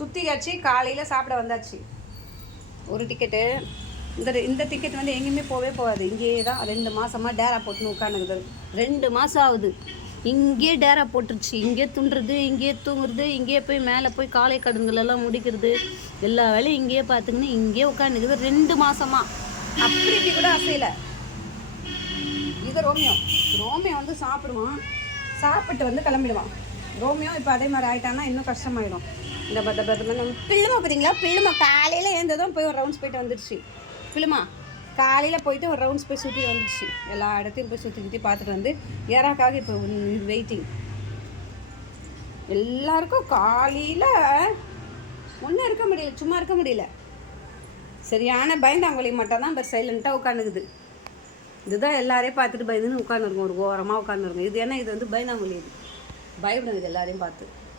சுற்றியாச்சு. காலையில் சாப்பிட வந்தாச்சு. ஒரு டிக்கெட்டு. இந்த டிக்கெட் வந்து எங்கேயுமே போகாது. இங்கேயே தான் 2 மாதமாக டேரா போட்டுன்னு உட்காந்துக்குது. 2 மாதம் ஆகுது. இங்கேயே டேரா போட்டுருச்சு. இங்கேயே துண்டுறது, இங்கேயே தூங்குறது, இங்கேயே போய் மேலே போய் காலை கடன்களெல்லாம் முடிக்கிறது, எல்லா வேலையும் இங்கேயே பார்த்துக்கின்னு இங்கேயே உட்காந்துக்குது 2 மாதமாக. அப்படி இப்படி கூட அசையலை. இது ரோமியோ வந்து சாப்பிடுவான். சாப்பிட்டு வந்து கிளம்பிடுவான். ரோமியோ இப்போ அதே மாதிரி ஆகிட்டான்னா இன்னும் கஷ்டமாயிடும். இந்த பிள்ளுமா பார்த்தீங்களா? பிள்ளுமா காலையில் எழுந்ததும் போய் ஒரு ரவுண்ட்ஸ் போயிட்டு வந்துடுச்சு. பிள்ளுமா காலையில் போயிட்டு ஒரு ரவுண்ட்ஸ் போய் சுற்றி வந்துடுச்சு. எல்லா இடத்தையும் போய் சுற்றி பார்த்துட்டு வந்து ஏறாக்காக இப்போ வெயிட்டிங். எல்லாருக்கும் காலையில் ஒன்றும் இருக்க முடியல, சும்மா இருக்க முடியல. சரியான பயந்தாங்கொழி மட்டும் தான் இப்போ சைலண்ட்டாக உட்காந்துக்குது. இதுதான் எல்லாரையும் பார்த்துட்டு பயந்துன்னு உட்காந்துருக்கும். ஒரு ஓரமாக உட்காந்துருக்கும். இது என்ன, இது வந்து பயந்தாங்கொழி. இது பயப்படுது எல்லாரையும் பார்த்து.